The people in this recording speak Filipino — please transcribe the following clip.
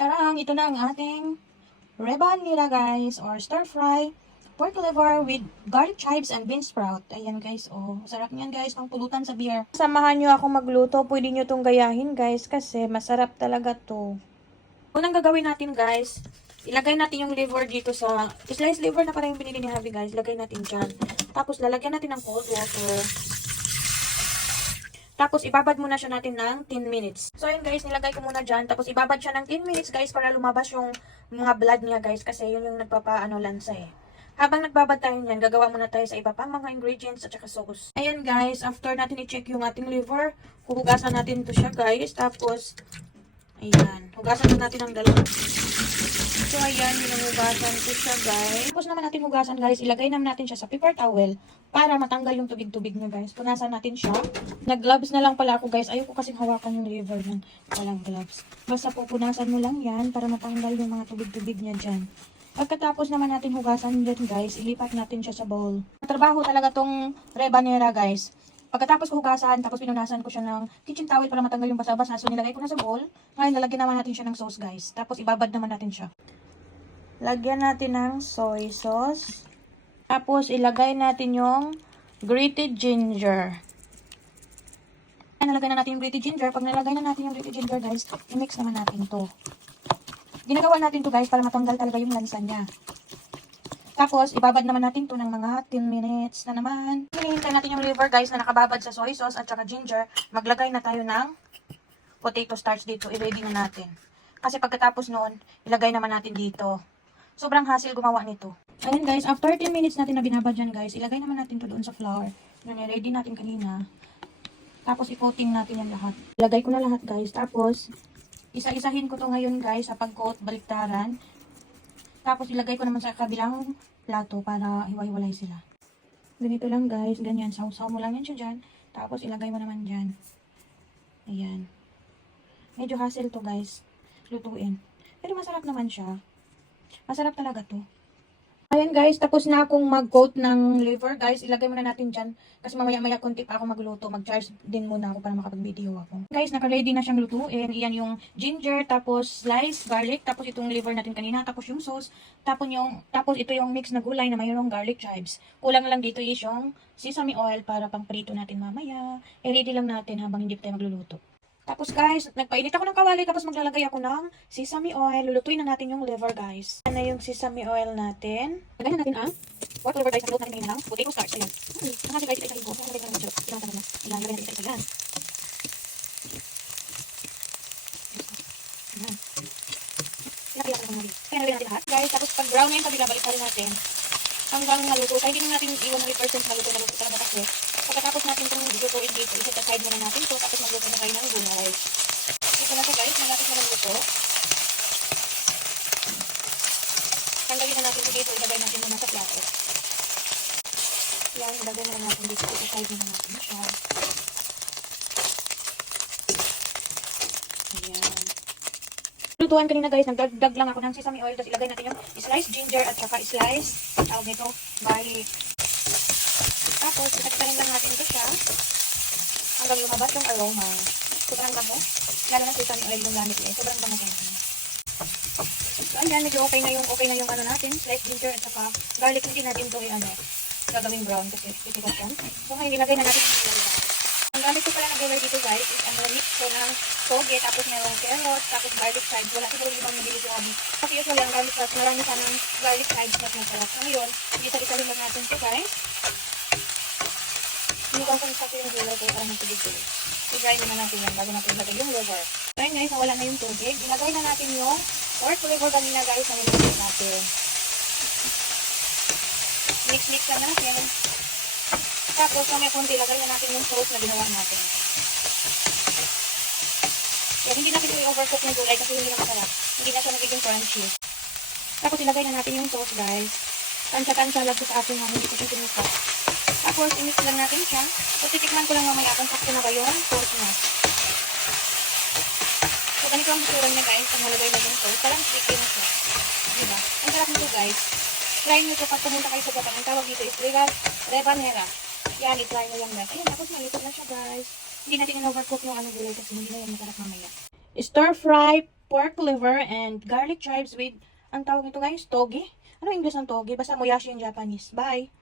Tarang, ito na ang ating reban nila guys, or stir fry pork liver with garlic chives and bean sprout. Ayan guys, oh. Masarap niyan guys, pang pulutan sa beer. Samahan nyo ako magluto. Pwede nyo tong gayahin guys, kasi masarap talaga to. Unang gagawin natin guys, ilagay natin yung liver dito sa, slice liver na parang yung binili ni Javi guys. Ilagay natin dyan. Tapos lalagyan natin ng cold water. Tapos, ibabad muna siya natin ng 10 minutes. So, ayun guys, nilagay ko muna dyan. Tapos, ibabad siya ng 10 minutes guys para lumabas yung mga blood niya guys. Kasi yun yung lansa eh. Habang nagbabad tayo niyan, gagawa muna tayo sa iba pang mga ingredients at saka sauce. Ayan guys, after natin i-check yung ating liver, huhugasan natin to siya guys. Tapos, ayan, hugasan na natin ang dalawa. So, ayan, hinuhugasan ko siya, guys. Tapos naman natin hugasan, guys. Ilagay naman natin siya sa paper towel para matanggal yung tubig-tubig niya, guys. Punasan natin siya. Nag-gloves na lang pala ako, guys. Ayoko kasing hawakan yung liver ng walang gloves. Basta po, punasan mo lang yan para matanggal yung mga tubig-tubig niya dyan. Pagkatapos naman natin hugasan din, guys, ilipat natin siya sa bowl. Trabaho talaga tong rebanera, guys. Pagkatapos ko hugasan, tapos pinunasan ko siya ng kitchen towel para matanggal yung basa-basa. So, nilagay ko na sa bowl. Ngayon, lalagyan naman natin siya ng sauce, guys. Tapos, ibabad naman natin siya. Lagyan natin ng soy sauce. Tapos, ilagay natin yung grated ginger. Nalagay na natin yung grated ginger. Pag nalagay na natin yung grated ginger, guys, i-mix naman natin to. Ginagawa natin to, guys, para matanggal talaga yung lansa niya. Tapos, ibabad naman natin to ng mga 10 minutes na naman. Hinihintay natin yung liver, guys, na nakababad sa soy sauce at saka ginger. Maglagay na tayo ng potato starch dito. I-ready na natin. Kasi pagkatapos noon, ilagay naman natin dito. Sobrang hassle gumawa nito. Ayun guys, after 10 minutes natin na binabad dyan guys, ilagay naman natin to doon sa flour na ready natin kanina. Tapos i-coating natin yan lahat. Ilagay ko na lahat guys. Tapos, isa-isahin ko to ngayon guys sa pag-coat, baliktaran. Tapos ilagay ko naman sa kabilang plato para hiwa-hiwalay sila. Ganito lang guys, ganyan. Sausaw mo lang yan siya dyan. Tapos ilagay mo naman dyan. Ayan. Medyo hassle to guys, lutuin. Pero masarap naman siya. Masarap talaga to. Ayan guys, tapos na akong mag-coat ng liver guys. Ilagay muna natin dyan. Kasi mamaya-maya konti pa ako magluto. Mag-charge din muna ako para makapag-video ako. Guys, naka-ready na siyang lutuin. Iyan yung ginger, tapos slice, garlic, tapos itong liver natin kanina, tapos yung sauce, tapos ito yung mix na gulay na mayroong garlic chives. Kulang lang dito is yung sesame oil para pang prito natin mamaya. I-ready lang natin habang hindi pa tayo magluluto. Tapos guys, nagpainit ako ng kawali tapos maglalagay ako ng sesame oil. Lulutuin na natin yung liver guys. Ayan na yung sesame oil natin. Lagay na natin ang pork liver guys. Naluto natin ngayon ng potato starch. Ayan. Nakasi guys, isa-isahin ko. Lagay na natin siya. Ilang na. Ayan, lagay natin isa-isa yan. Ayan. Pinapila ko naman. Ayan, lagay natin lahat. Guys, tapos pag brown na yung kabila, balik pa rin natin. Hanggang naluto. Kaya hindi natin 100% naluto talaga kasi. Pagkatapos natin itong lutuin dito, isa sa side muna natin ito, tapos magluto na kayo ng gulay. Ito na siya guys, malapit na magluto. Tanggalin na natin ito dito, ilagay natin muna sa plato. Yan, ilagay na natin dito, isa side muna natin siya. Ayan. Lutuan kanina guys, nagdagdag lang ako ng sesame oil, tapos ilagay natin yung slice ginger at saka slice, tawag nito, garlic. Tapos, itaktarin lang natin ito siya hanggang lumabas yung aroma. Sobrang bango. Lalo na sesame oil yung gamit eh. Sobrang bango yan. So, ayan. Medyo okay na yung ano natin. Slice ginger at saka garlic. Hindi natin ito gagawing brown kasi titigas yan. So, ngayon ilagay na natin yung gulay. Ang gamit ko pala ng gulay dito guys is ang mix ko ng toge, tapos mayroong carrot, tapos garlic chives. Wala siguro ibang nabili ko abi. Kasi usually ang garlic chives, marami pa ng garlic chives na masarap. So, ngayon, isa-isahin lang natin ito guys. Hindi ko kung sakit yung gulay ko para ng tubig-tubig. I-dry na natin yan bago natin ilagay yung liver. So yun guys, nawala na yung tubig. Ilagay na natin yung pork liver kanina guys na nilagay natin. Mix-mix lang natin. Tapos may konti, ilagay na natin yung sauce na ginawa natin. So hindi natin i-overcook ng gulay kasi hindi na masarap. Hindi na siya nagiging crunchy. Tapos ilagay na natin yung sauce guys. Tansya-tansya lang sa atin na hindi ko siya sinuka. Tapos, i-mix lang natin siya. So, titikman ko lang mamaya kung sakto na ba yung sauce niya. So, ganito ang itsura niya guys. Ang malagay na yung sauce. Parang sticky na siya. Diba? Ang sarap nito guys. Try nyo ito pag pumunta kayo sa Japan. Ang tawag dito is rebanera. Yan, i-try nyo yan guys. Ayan, tapos malito na siya guys. Hindi natin in-overcook yung gulay kasi hindi na yan masarap mamaya. Stir fry pork liver and garlic chives with, ang tawag nito guys, toge. Ano English ng toge? Basta moyashi in Japanese. Bye!